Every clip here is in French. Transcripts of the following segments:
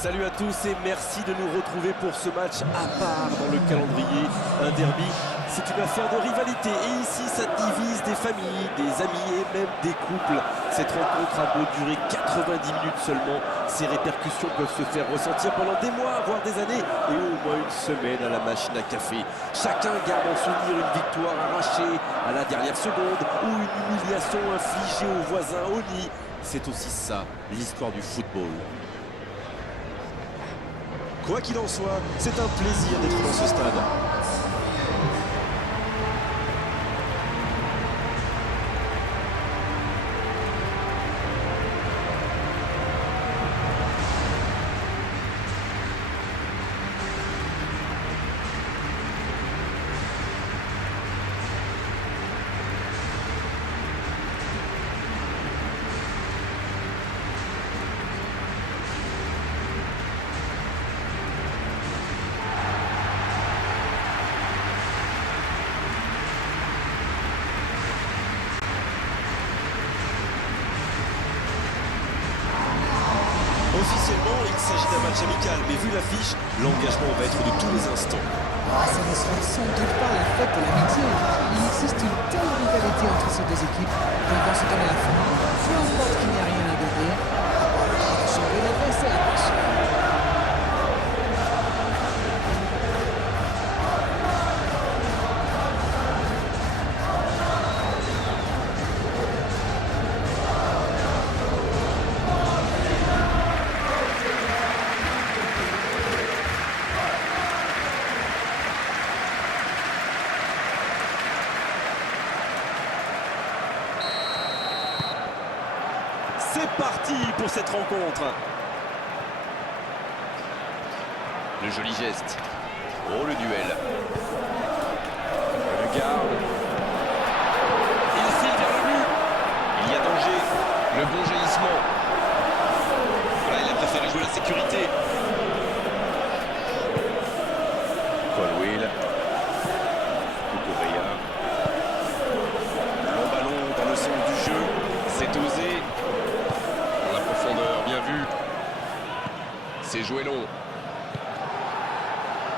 Salut à tous et merci de nous retrouver pour ce match à part dans le calendrier. Un derby, c'est une affaire de rivalité et ici ça divise des familles, des amis et même des couples. Cette rencontre a beau durer 90 minutes seulement, ses répercussions peuvent se faire ressentir pendant des mois, voire des années et au moins une semaine à la machine à café. Chacun garde en souvenir une victoire arrachée à la dernière seconde ou une humiliation infligée aux voisins au nid. C'est aussi ça, l'histoire du football. Quoi qu'il en soit, c'est un plaisir d'être dans ce stade. Officiellement, il s'agit d'un match amical, mais vu l'affiche, l'engagement va être de tous les instants. Ça ne sera sans doute pas la fête de l'amitié. Il existe une telle rivalité entre ces deux équipes qu'ils vont se donner à fond. Peu importe qu'il n'y a rien à gagner, changer l'adversaire, bien sûr. C'est parti pour cette rencontre. Le joli geste. Oh, le duel. Le garde. Il file vers le but. Il y a danger. Le bon jaillissement. Voilà, il a préféré jouer la sécurité. Colwill. Cucurella. Long ballon dans le sens du jeu. C'est osé. Dans la profondeur, bien vu. C'est joué long.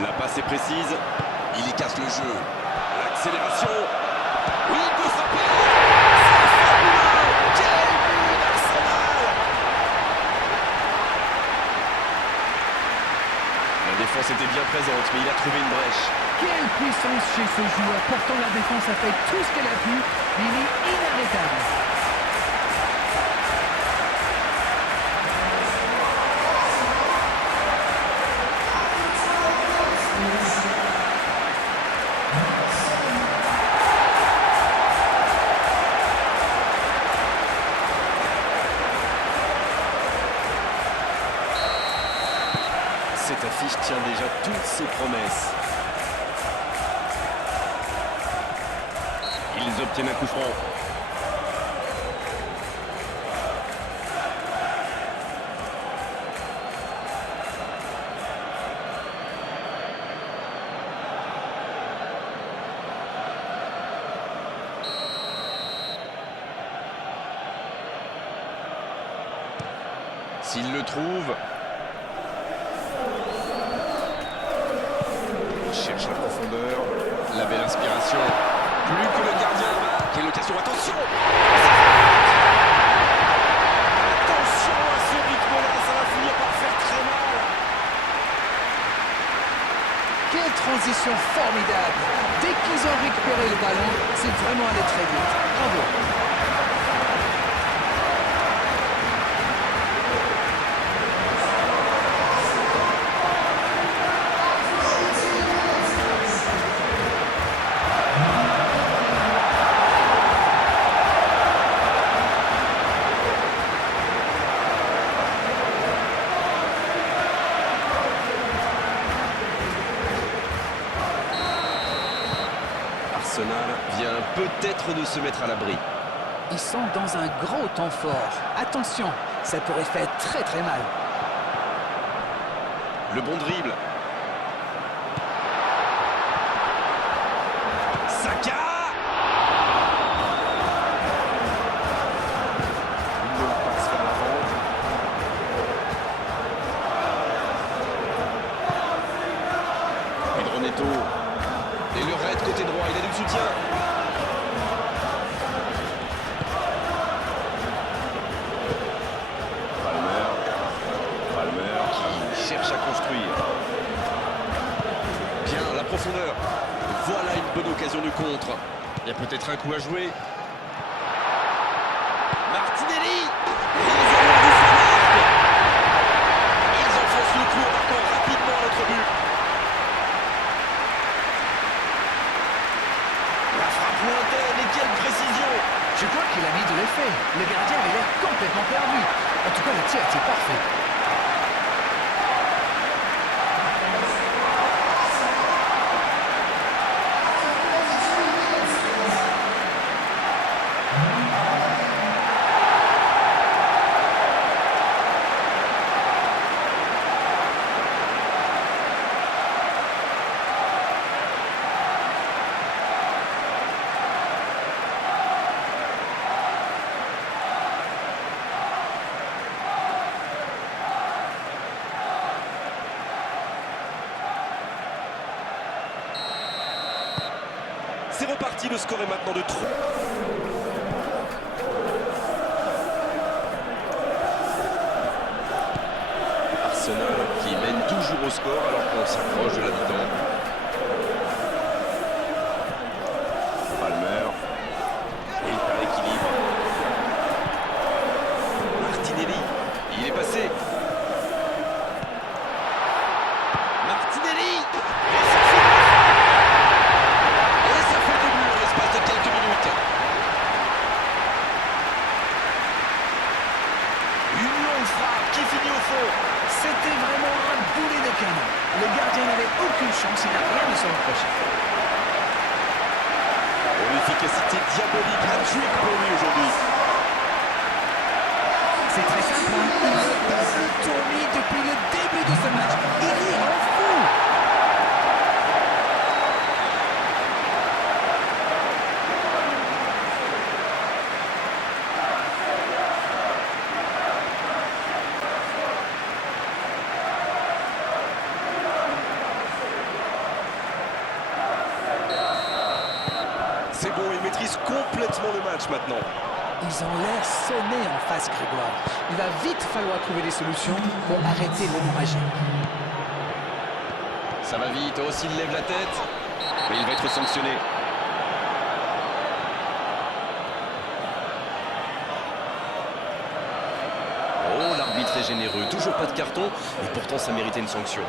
La passe est précise. Il y casse le jeu. L'accélération. Oui, il peut frapper. C'est fabuleux. Quel but d'Arsenal. La défense était bien présente, mais il a trouvé une brèche. Quelle puissance chez ce joueur. Pourtant, la défense a fait tout ce qu'elle a pu. Il est inarrêtable. Cette affiche tient déjà toutes ses promesses. Ils obtiennent un coup franc. S'il le trouve, cherche la profondeur, la belle inspiration. Plus que le gardien. Quelle occasion, attention. Attention à ce rythme-là, ça va finir par faire très mal. Quelle transition formidable. Dès qu'ils ont récupéré le ballon, c'est vraiment allé très vite. Bravo. Arsenal vient peut-être de se mettre à l'abri. Ils sont dans un gros temps fort. Attention, ça pourrait faire très très mal. Le bon dribble. Saka. Une longue passe vers l'avant. Neto. Et le raid côté droit, il a du soutien. Palmer qui cherche à construire. Bien, la profondeur. Voilà une bonne occasion de contre. Il y a peut-être un coup à jouer. Martinelli. Ils enfoncent le coup en marquant rapidement notre but. La frappe lointaine et quelle précision. Je crois qu'il a mis de l'effet. Le gardien avait l'air complètement perdu. En tout cas, le tir était parfait. C'est reparti, le score est maintenant de 3. Arsenal qui mène toujours au score alors qu'on s'approche de la mi-temps. Palmer. Et il perd l'équilibre. Martinelli. Il est passé. Martinelli. C'était vraiment un boulet de canon. Le gardien n'avait aucune chance, il n'a rien à se reprocher. L'efficacité diabolique, hat-trick pour lui aujourd'hui. C'est très simple, hein. Il ne peut plus tourner depuis le début de ce match. Il y rend fou. C'est bon, il maîtrise complètement le match maintenant. Ils ont l'air sonnés en face, Grégoire. Il va vite falloir trouver des solutions pour arrêter l'hémorragie. Ça va vite, aussi il lève la tête. Mais il va être sanctionné. Oh, l'arbitre est généreux. Toujours pas de carton, et pourtant ça méritait une sanction.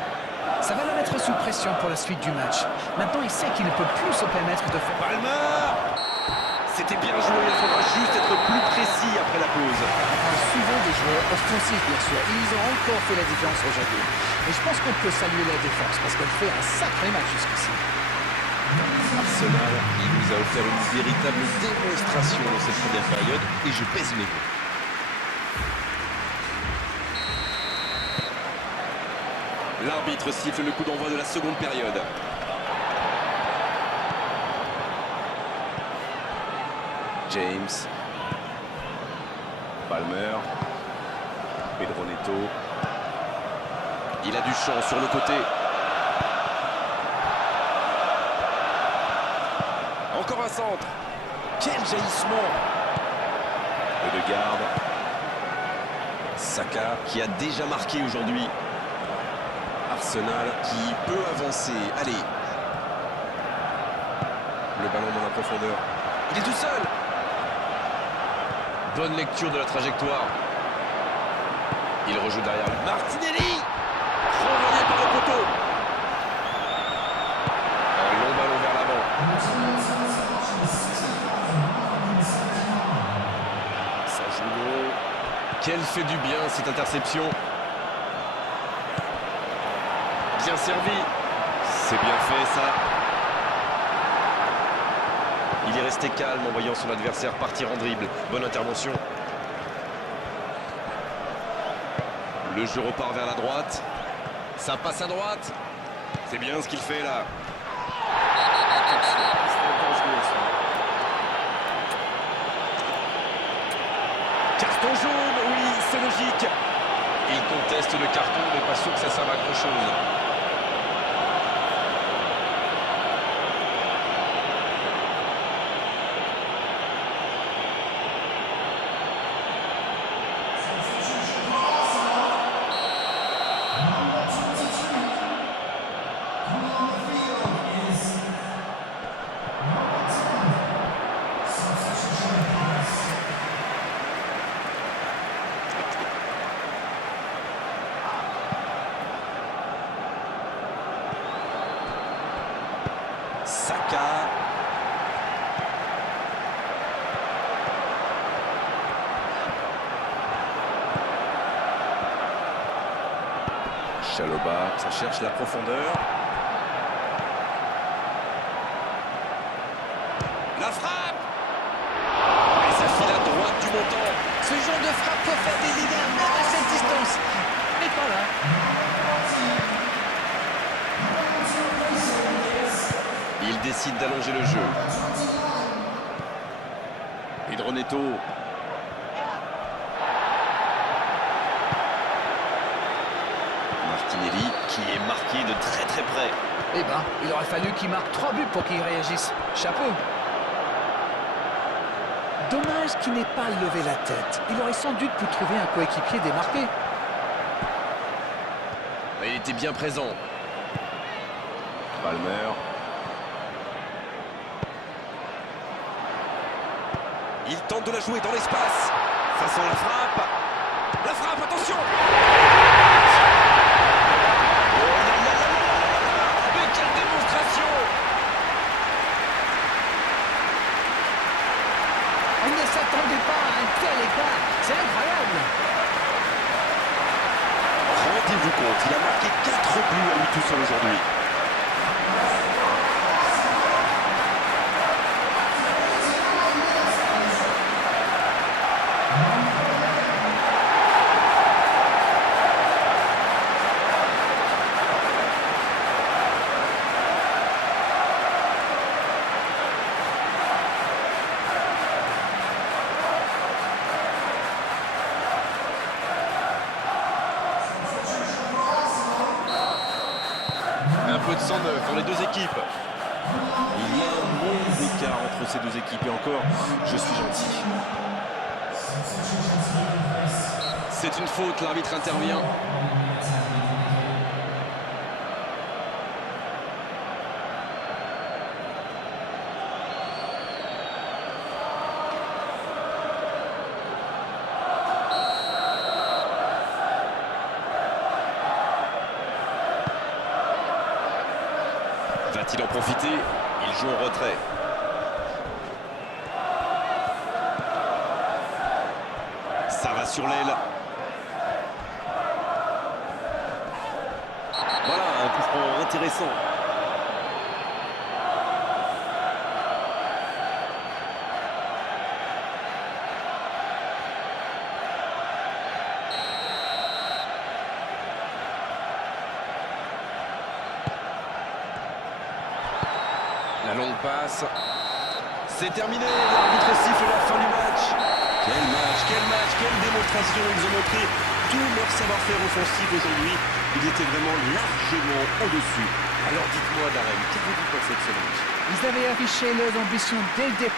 Ça va le mettre sous pression pour la suite du match. Maintenant, il sait qu'il ne peut plus se permettre de faire... Palmer! C'était bien joué, il faudra juste être plus précis après la pause. En suivant des joueurs offensifs, bien sûr. Ils ont encore fait la différence aujourd'hui. Et je pense qu'on peut saluer la défense parce qu'elle fait un sacré match jusqu'ici. Arsenal, il nous a offert une véritable démonstration dans cette première période et je pèse mes mots. L'arbitre siffle le coup d'envoi de la seconde période. James. Palmer. Pedro Neto. Il a du champ sur le côté. Encore un centre. Quel jaillissement. Ødegaard. Saka qui a déjà marqué aujourd'hui. Arsenal qui peut avancer. Allez. Le ballon dans la profondeur. Il est tout seul. Bonne lecture de la trajectoire. Il rejoue derrière. Martinelli. Renvoyé par le poteau. Un long ballon vers l'avant. Ça joue long. Quel fait du bien cette interception. Bien servi. C'est bien fait ça. Il est resté calme en voyant son adversaire partir en dribble. Bonne intervention. Le jeu repart vers la droite. Ça passe à droite. C'est bien ce qu'il fait là. Attention, carton jaune, oui, c'est logique. Il conteste le carton, mais pas sûr que ça serve à grand chose. Saka. Chalobah, ça cherche la profondeur. La frappe! Et ça file à droite du montant. Ce genre de frappe peut faire des dégâts même à cette distance. Mais pas là. Il décide d'allonger le jeu. Hydroneto. Martinelli qui est marqué de très très près. Eh ben, il aurait fallu qu'il marque 3 buts pour qu'il réagisse. Chapeau. Dommage qu'il n'ait pas levé la tête. Il aurait sans doute pu trouver un coéquipier démarqué. Il était bien présent. Palmer. Il tente de la jouer dans l'espace. Ça sent la frappe. La frappe, attention! Oh là là là là là là! Mais quelle démonstration! On ne s'attendait pas à un tel écart. C'est incroyable. Rendez-vous compte, il a marqué 4 buts à lui tout seul aujourd'hui. Un peu de sang neuf pour les deux équipes. Il y a un monde d'écart entre ces deux équipes et encore, je suis gentil. C'est une faute, l'arbitre intervient. Va-t-il en profiter? Il joue en retrait. Ça va sur l'aile. Voilà, un coup franc intéressant. La longue passe. C'est terminé. L'arbitre siffle la fin du match. Quelle démonstration. Ils ont montré tout leur savoir-faire offensif aujourd'hui. Ils étaient vraiment largement au-dessus. Alors dites-moi, Darren, qu'avez-vous pensé de ce match? Ils avaient affiché leurs ambitions dès le départ.